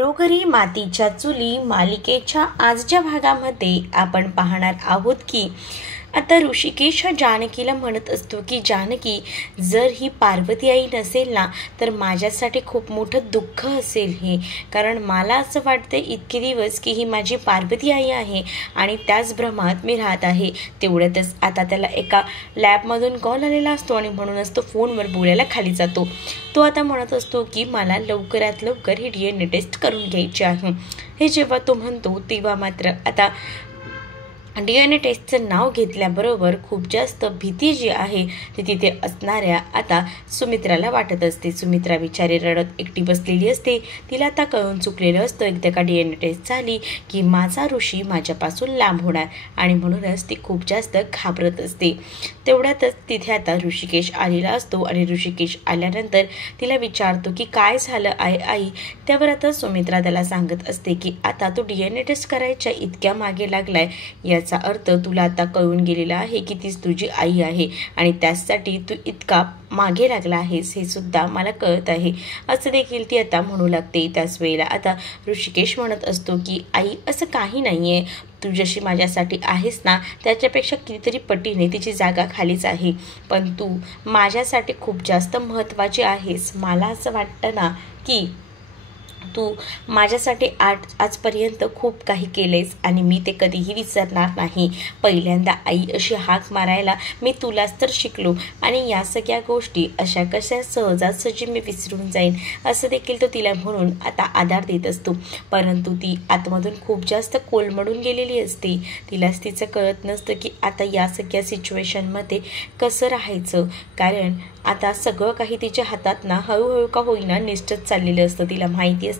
घरोघरी मातीच्या चुली मालिकेच्या आजच्या भागामध्ये आपण पाहणार आहोत की आता ऋषिकेश हा जानकीला म्हणत असतो की जानकी, जर ही पार्वती आई नसेल ना तर माझ्यासाठी खूप मोठं दुःख असेल हे, कारण मला असं वाटतं इतके दिवस की ही माझी पार्वती आई आहे आणि त्याच भ्रमात मी राहत आहे. तेवढ्यातच आता त्याला एका लॅबमधून कॉल आलेला असतो आणि म्हणूनच तो फोनवर बोलायला खाली जातो. तो आता म्हणत असतो की मला लवकरात लवकर ही DNA टेस्ट करून घ्यायची आहे. हे जेव्हा तो म्हणतो तेव्हा मात्र आता DNA टेस्टचं नाव घेतल्याबरोबर खूप जास्त भीती जी आहे ती तिथे असणाऱ्या आता सुमित्राला वाटत असते. सुमित्रा बिचारी रडत एकटी बसलेली असते. तिला आता कळून चुकलेलं असतं एकदा का DNA टेस्ट झाली की माझा ऋषी माझ्यापासून लांब होणार आणि म्हणूनच ती खूप जास्त घाबरत असते. तेवढ्यातच तिथे आता ऋषिकेश आलेला असतो आणि ऋषिकेश आल्यानंतर तिला विचारतो की काय झालं आहे आई. त्यावर आता सुमित्रा त्याला सांगत असते की आता तू DNA टेस्ट करायच्या इतक्या मागे लागलाय, याचा अर्थ तुला आता कळून गेलेला आहे की तीच तुझी आई आहे आणि त्यासाठी तू इतका मागे लागला आहेस हे सुद्धा मला कळत आहे, असं देखील ती आता म्हणू लागते. त्याच वेळेला आता ऋषिकेश म्हणत असतो की आई असं काही नाही आहे, तू जशी माझ्यासाठी आहेस ना त्याच्यापेक्षा कितीतरी पटीने तिची जागा खालीच आहे, पण तू माझ्यासाठी खूप जास्त महत्त्वाची आहेस. मला असं वाटतं ना की तू माझ्यासाठी आजपर्यंत खूप काही केलेस आणि मी ते कधीही विसरणार नाही. पहिल्यांदा आई अशी हाक मारायला मी तुलाच तर शिकलो आणि या सगळ्या गोष्टी अशा कशा सहजासहजी मी विसरून जाईन, असं देखील तो तिला म्हणून आता आधार देत असतो. परंतु ती आतमधून खूप जास्त कोलमडून गेलेली असते. तिलाच तिचं कळत नसतं की आता या सगळ्या सिच्युएशनमध्ये कसं राहायचं, कारण आता सगळं काही तिच्या हातात ना हळूहळू का होईना निष्ठच चाललेलं असतं. तिला माहिती असतं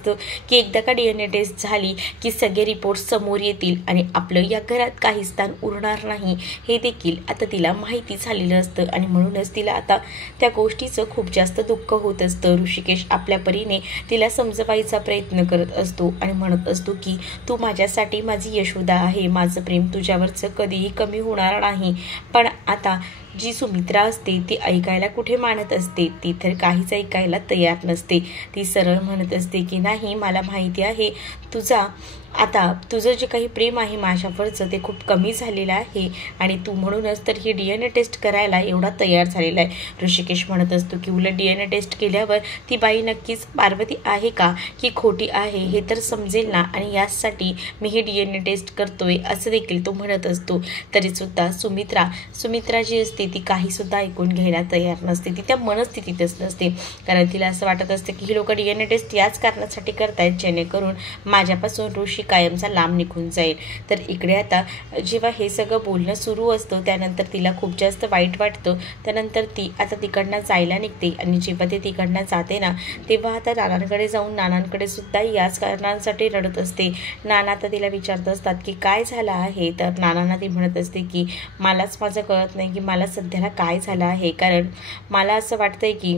की एकदा का DNA टेस्ट झाली की सगळे रिपोर्ट्स समोर येतील आणि आपलं या घरात काही स्थान उरणार नाही हे देखील आता तिला माहिती झालेलं असतं आणि म्हणूनच तिला आता त्या गोष्टीचं खूप जास्त दुःख होत असतं. ऋषिकेश आपल्या परीने तिला समजवायचा प्रयत्न करत असतो आणि म्हणत असतो की तू माझ्यासाठी माझी यशोदा आहे, माझं प्रेम तुझ्यावरचं कधीही कमी होणार नाही. पण आता जी सुमित्रा असते ती ऐकायला कुठे मानत असते, ती तर काहीच ऐकायला तयार नसते. ती सरळ म्हणत असते की नाही, मला माहिती आहे तुझं जे काही प्रेम आहे माझ्यावरचं ते खूप कमी झालेलं आहे आणि तू म्हणूनच तर ही DNA टेस्ट करायला एवढा तयार झालेला आहे. ऋषिकेश म्हणत असतो की उलट DNA टेस्ट केल्यावर ती बाई नक्कीच पार्वती आहे का की खोटी आहे हे तर समजेल ना, आणि यासाठी मी ही DNA टेस्ट करतोय असं देखील तो म्हणत असतो. तरीसुद्धा सुमित्रा जी असते ती काहीसुद्धा ऐकून घ्यायला तयार नसते. ती त्या मनस्थितीतच नसते, कारण तिला असं वाटत असते की ही लोक DNA टेस्ट याच कारणासाठी करतायत जेणेकरून माझ्यापासून ऋषी कायमचा लांब निघून जाईल. तर इकडे आता जेव्हा हे सगळं बोलणं सुरू असतं त्यानंतर तिला खूप जास्त वाईट वाटतं. त्यानंतर ती आता तिकडनं जायला निघते आणि जेव्हा ती तिकडनं जाते ना तेव्हा आता नानांकडे जाऊन नानांकडे सुद्धा याच कारणांसाठी रडत असते. नाना आता तिला विचारत असतात की काय झालं आहे, तर नानांना ती म्हणत असते की मलाच माझं कळत नाही की मला सध्याला काय झालं आहे, कारण मला असं वाटतंय की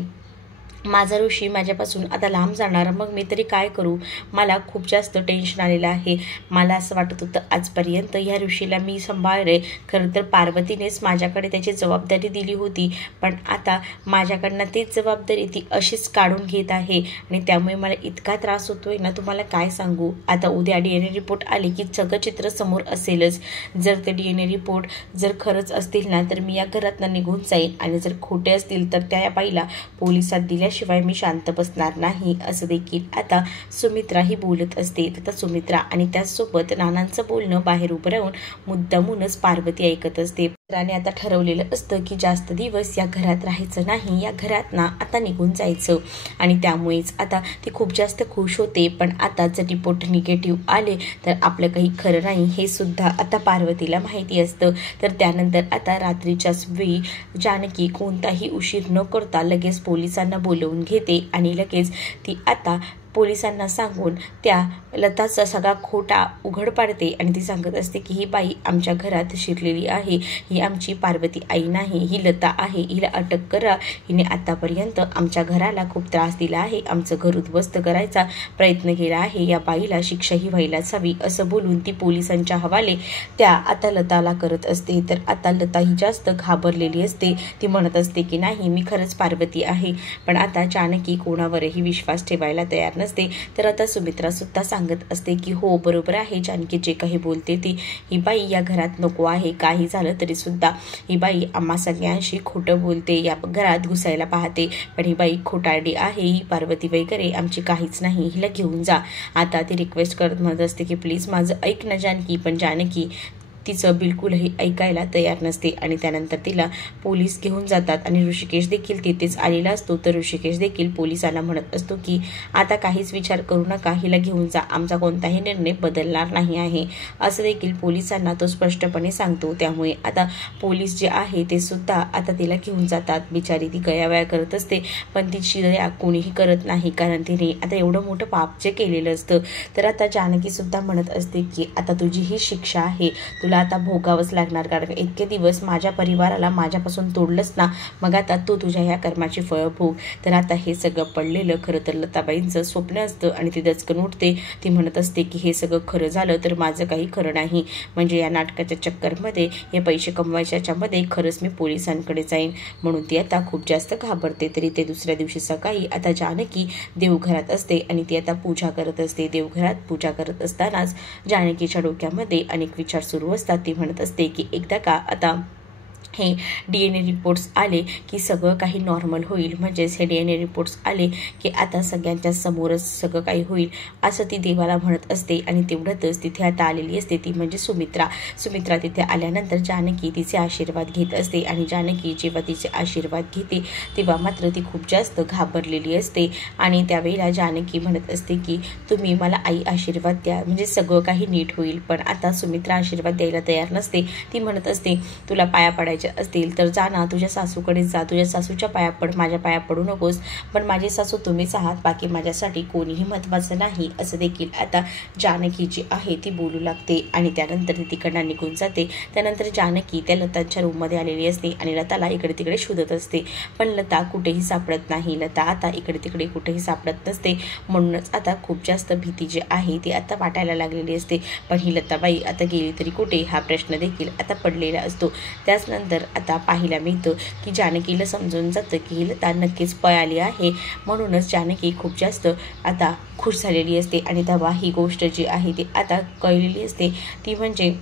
माझा ऋषी माझ्यापासून आता लांब जाणार, मग मी तरी काय करू. मला खूप जास्त टेन्शन आलेलं आहे. मला असं वाटत होतं आजपर्यंत ह्या ऋषीला मी सांभाळले, खरं तर पार्वतीनेच माझ्याकडे त्याची जबाबदारी दिली होती, पण आता माझ्याकडनं तीच जबाबदारी ती अशीच काढून घेत आहे आणि त्यामुळे मला इतका त्रास होतोय ना तुम्हाला काय सांगू. आता उद्या DNA रिपोर्ट आले की सगळं चित्र समोर असेलच. जर ते DNA रिपोर्ट जर खरंच असतील ना तर मी या घरातनं निघून जाईन आणि जर खोटे असतील तर त्या बाईला पोलिसात दिल्या शिवाय मी शांत बसणार नाही, असं देखील आता सुमित्रा ही बोलत असते. आता सुमित्रा आणि त्याचसोबत नानांचं बोलणं बाहेर उभं राहून मुद्दामूनच पार्वती ऐकत असते. मित्राने आता ठरवलेलं असतं की जास्त दिवस या घरात राहायचं नाही, या घरात ना आता निघून जायचं आणि त्यामुळेच आता ती खूप जास्त खुश होते. पण आता जर रिपोर्ट निगेटिव्ह आले तर आपलं काही खरं नाही हे सुद्धा आता पार्वतीला माहिती असतं. तर त्यानंतर आता रात्रीच्याच वेळी जानकी कोणताही उशीर न करता लगेच पोलिसांना बोलवून घेते आणि लगेच ती आता पोलिसांना सांगून त्या लताचा सगळा खोटा उघड पाडते आणि ती सांगत असते की ही बाई आमच्या घरात शिरलेली आहे, ही आमची पार्वती आई नाही, ही लता आहे, हिला अटक करा, हिने आतापर्यंत आमच्या घराला खूप त्रास दिला आहे, आमचं घर उद्ध्वस्त करायचा प्रयत्न केला आहे, या बाईला शिक्षाही व्हायलाच हवी, असं बोलून ती पोलिसांच्या हवाले त्या आता लताला करत असते. तर आता लता ही जास्त घाबरलेली असते. ती म्हणत असते की नाही, मी खरंच पार्वती आहे. पण आता जानकी कोणावरही विश्वास ठेवायला तयार नसते. तर आता सुमित्रा सुद्धा सांगत असते की हो बरोबर आहे, जानकी जे काही बोलते ती, ही बाई या घरात नको आहे. काही झालं तरी सुद्धा ही बाई आम्हा सगळ्यांशी खोटं बोलते, या घरात घुसायला पाहते. पण ही बाई खोटारडी आहे, ही पार्वती वगैरे आमची काहीच नाही, हिला घेऊन जा. आता ती रिक्वेस्ट करत म्हणत असते की प्लीज माझं ऐक ना जानकी. पण जानकी तिचं बिलकुलही ऐकायला तयार नसते आणि त्यानंतर तिला पोलीस घेऊन जातात आणि ऋषिकेश देखील तिथेच आलेला असतो. तर ऋषिकेश देखील पोलिसांना म्हणत असतो की आता काहीच विचार करू नका, हिला घेऊन जा, आमचा कोणताही निर्णय बदलणार नाही आहे, असं देखील पोलिसांना तो स्पष्टपणे सांगतो. त्यामुळे आता पोलीस जे आहे ते सुद्धा आता तिला घेऊन जातात. बिचारी ती गयावया करत असते पण तिची दया कोणीही करत नाही, कारण तिने आता एवढं मोठं पाप जे केलेलं असतं. तर आता जानकी सुद्धा म्हणत असते की आता तुझी ही शिक्षा आहे, तुला आता भोगावंच लागणार, कारण इतके दिवस माझ्या परिवाराला माझ्यापासून तोडलंच ना, मग आता तू तुझ्या ह्या कर्माची फळं भोग. तर आता हे सगळं पडलेलं खरं तर लताबाईंचं स्वप्न असतं आणि ती दचकन उठते. ती म्हणत असते की हे सगळं खरं झालं तर माझं काही खरं नाही, म्हणजे या नाटकाच्या चक्करमध्ये, हे पैसे कमवायच्यामध्ये खरंच मी पोलिसांकडे जाईन. म्हणून ती आता खूप जास्त घाबरते. तरी ते दुसऱ्या दिवशी सकाळी आता जानकी देवघरात असते आणि ती आता पूजा करत असते. देवघरात पूजा करत असतानाच जानकीच्या डोक्यामध्ये अनेक विचार सुरू असतात. ती म्हणत असते की एकदा का आता हे DNA रिपोर्ट्स आले की सगळं काही नॉर्मल होईल, म्हणजेच हे DNA रिपोर्ट्स आले की आता सगळ्यांच्या समोरच सगळं काही होईल, असं ती देवाला म्हणत असते. आणि तेवढ्यातच तिथे आता आलेली असते ती म्हणजे सुमित्रा तिथे आल्यानंतर जानकी तिचे आशीर्वाद घेत असते आणि जानकी जेव्हा तिचे आशीर्वाद घेते तेव्हा मात्र ती खूप जास्त घाबरलेली असते. आणि त्यावेळेला जानकी म्हणत असते की तुम्ही मला आई आशीर्वाद द्या, म्हणजे सगळं काही नीट होईल. पण आता सुमित्रा आशीर्वाद द्यायला तयार नसते. ती म्हणत असते तुला पाया पडायचे असतील तर जा ना, तुझ्या सासूकडे जा, तुझ्या सासूच्या पाया पड, माझ्या पाया पडू नकोस. पण माझी सासू तुम्हीच आहात, बाकी माझ्यासाठी कोणीही महत्त्वाचं नाही, असं देखील आता जानकी जी आहे ती बोलू लागते. आणि त्यानंतर ती तिकडनं निघून जाते. त्यानंतर जानकी त्या लताच्या रूममध्ये आलेली असते आणि लताला इकडे तिकडे शोधत असते, पण लता कुठेही सापडत नाही. लता आता इकडे तिकडे कुठेही सापडत नसते. म्हणूनच आता खूप जास्त भीती जी आहे ती आता वाटायला लागलेली असते. पण ही लताबाई आता गेली तरी कुठे, हा प्रश्न देखील आता पडलेला असतो. त्याचनंतर आता पाहायला मिळतं की जानकीला समजून जातं की ही लता नक्कीच पळाली आहे. म्हणूनच जानकी खूप जास्त आता खुश झालेली असते. आणि तेव्हा ही गोष्ट जी आहे ती आता कळलेली असते, ती म्हणजे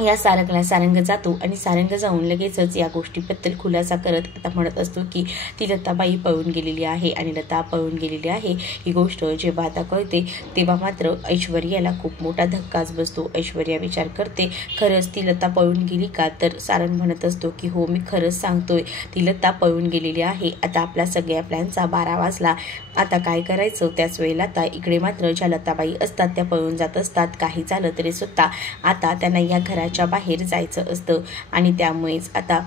या सारंग जातो आणि सारंग जाऊन लगेचच या गोष्टीबद्दल खुलासा करत आता म्हणत असतो की ती लताबाई पळून गेलेली आहे. आणि लता पळून गेलेली आहे ही गोष्ट जेव्हा आता कळते तेव्हा मात्र ऐश्वर्याला खूप मोठा धक्काच बसतो. ऐश्वर्या विचार करते खरंच ती लता पळून गेली का? तर सारंग म्हणत असतो की हो मी खरंच सांगतोय, ती लता पळून गेलेली आहे. आता आपल्या सगळ्या प्लॅनचा 12 वाजला, आता काय करायचं? त्याच वेळेला आता इकडे मात्र ज्या लताबाई असतात त्या पळून जात असतात. काही झालं तरी सुद्धा आता त्यांना या घराच्या बाहेर जायचं असतं आणि त्यामुळेच आता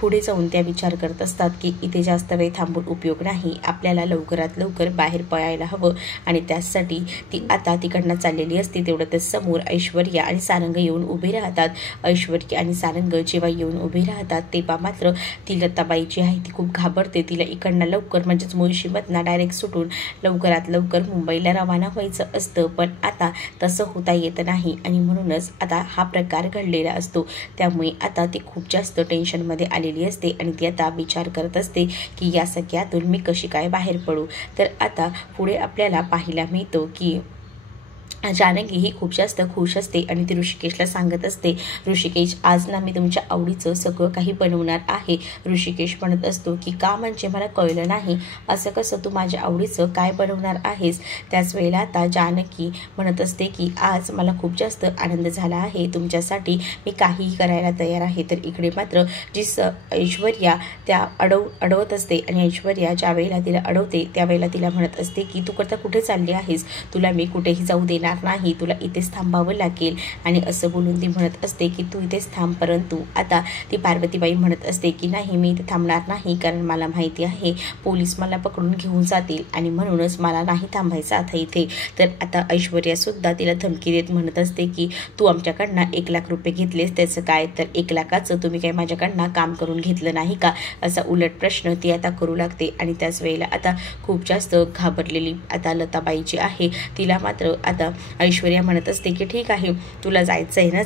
पुढे जाऊन त्या विचार करत असतात की इथे जास्त वेळ थांबून उपयोग नाही, आपल्याला लवकरात लवकर बाहेर पळायला हवं. आणि त्यासाठी ती आता तिकडनं चाललेली असते. तेवढ्यातच समोर ऐश्वर्या आणि सारंग येऊन उभे राहतात. ऐश्वर्या आणि सारंग जेव्हा येऊन उभे राहतात तेव्हा मात्र ती लताबाई जी आहे ती खूप घाबरते. तिला इकडनं लवकर म्हणजेच मुळशीमधनं डायरेक्ट सुटून लवकरात लवकर मुंबईला रवाना व्हायचं असतं, पण आता तसं होता येत नाही आणि म्हणूनच आता हा प्रकार घडलेला असतो. त्यामुळे आता ती खूप जास्त टेन्शनमध्ये आलेली असते आणि ती आता विचार करत असते की या सगळ्यातून मी कशी काय बाहेर पडू. तर आता पुढे आपल्याला पाहायला मिळतो की जानकी ही खूप जास्त खुश असते आणि ती ऋषिकेशला सांगत असते, ऋषिकेश आज ना मी तुमच्या आवडीचं सगळं काही बनवणार आहे. ऋषिकेश म्हणत असतो की का, म्हणजे मला कळलं नाही, असं कसं तू माझ्या आवडीचं काय बनवणार आहेस? त्याच वेळेला आता जानकी म्हणत असते की आज मला खूप जास्त आनंद झाला आहे, तुमच्यासाठी मी काहीही करायला तयार आहे. तर इकडे मात्र जी ऐश्वर्या त्या अडवत असते आणि ऐश्वर्या ज्या वेळेला तिला अडवते त्यावेळेला तिला म्हणत असते की तू करता कुठे चालली आहेस, तुला मी कुठेही जाऊ देणार नाही, तुला इथेच थांबावं लागेल. आणि असं बोलून ती म्हणत असते की तू इथेच थांब. परंतु आता ती पार्वतीबाई म्हणत असते की नाही, मी इथे थांबणार नाही, कारण मला माहिती आहे पोलीस मला पकडून घेऊन जातील आणि म्हणूनच मला नाही थांबायचं आता इथे. तर आता ऐश्वर्या सुद्धा तिला धमकी देत म्हणत असते की तू आमच्याकडनं 1 लाख रुपये घेतलेस, त्याचं काय? तर 1 लाखाचं तुम्ही काही माझ्याकडनं काम करून घेतलं नाही का, असा उलट प्रश्न ती आता करू लागते. आणि त्याच वेळेला आता खूप जास्त घाबरलेली आता लताबाई जी आहे तिला मात्र आता ऐश्वर्या म्हणत असते की ठीक आहे, तुला जायचं आहे ना,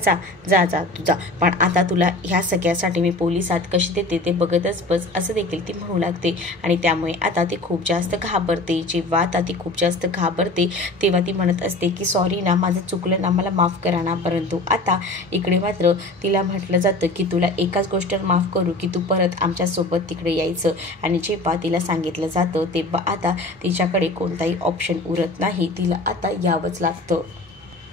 जा जा तुझा, पण आता तुला ह्या सगळ्यासाठी मी पोलिसात कशी देते ते बघतच बस, असं देखील ती म्हणू लागते. आणि त्यामुळे आता ती खूप जास्त घाबरते. जेव्हा आता ती खूप जास्त घाबरते तेव्हा ती म्हणत असते की सॉरी ना, माझं चुकलं ना, मला माफ करा ना. परंतु आता इकडे मात्र तिला म्हटलं जातं की तुला एकाच गोष्टीवर माफ करू की तू परत आमच्यासोबत तिकडे यायचं. आणि जेव्हा तिला सांगितलं जातं तेव्हा आता तिच्याकडे कोणताही ऑप्शन उरत नाही, तिला आता यावंच लागतं.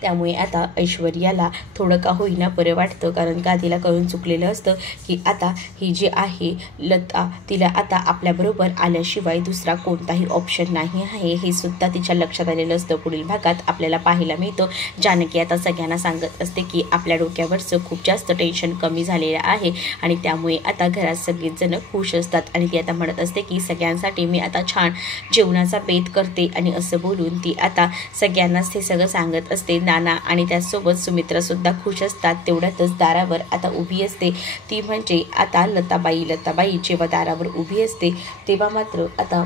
त्यामुळे आता ऐश्वर्याला थोडं का होईना बरं वाटतं, कारण का तिला कळून चुकलेलं असतं की आता ही जी आहे लता, तिला आता आपल्याबरोबर आल्याशिवाय दुसरा कोणताही ऑप्शन नाही आहे, हे सुद्धा तिच्या लक्षात आलेलं असतं. पुढील भागात आपल्याला पाहायला मिळतं जानकी आता सगळ्यांना सांगत असते की आपल्या डोक्यावरचं खूप जास्त टेन्शन कमी झालेलं आहे आणि त्यामुळे आता घरात सगळेच जण खुश असतात. आणि ती आता म्हणत असते की सगळ्यांसाठी मी आता छान जेवणाचा बेत करते. आणि असं बोलून ती आता सगळ्यांनाच ते सगळं सांगत असते. नाना आणि त्यासोबत सुमित्रा सुद्धा खुश असतात. तेवढ्यातच दारावर आता उभी असते ती म्हणजे आता लताबाई जेव्हा दारावर उभी असते तेव्हा मात्र आता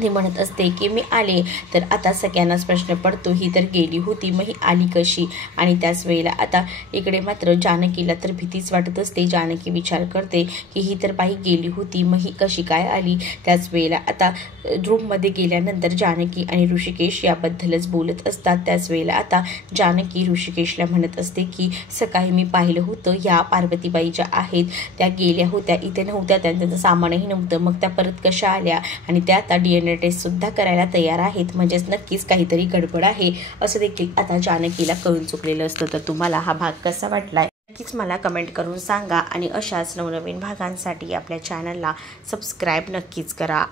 ती म्हणत असते की मी आले. तर आता सगळ्यांनाच प्रश्न पडतो, ही तर गेली होती, मग ही आली कशी. आणि त्याच वेळेला आता इकडे मात्र जानकीला तर भीतीच वाटत असते. जानकी विचार करते की ही तर बाई गेली होती, मग ही कशी काय आली. त्याच वेळेला आता रूममध्ये गेल्यानंतर जानकी आणि ऋषिकेश याबद्दलच बोलत असतात. त्याच वेळेला आता जानकी ऋषिकेशला म्हणत असते की सकाळी मी पाहिलं होतं, ह्या पार्वतीबाई ज्या आहेत त्या गेल्या होत्या, इथे नव्हत्या, त्यांचं सामानही नव्हतं, मग त्या परत कशा आल्या. आणि त्या आता DNA टेस्ट सुद्धा करायला तयार आहेत, म्हणजेच नक्कीच काहीतरी गडबड आहे, असं देखील आता जानकीला कळून चुकलेलं असतं. तर तुम्हाला हा भाग कसा वाटलाय नक्कीच मला कमेंट करून सांगा. आणि अशाच नवनवीन भागांसाठी आपल्या चॅनलला सबस्क्राईब नक्कीच करा.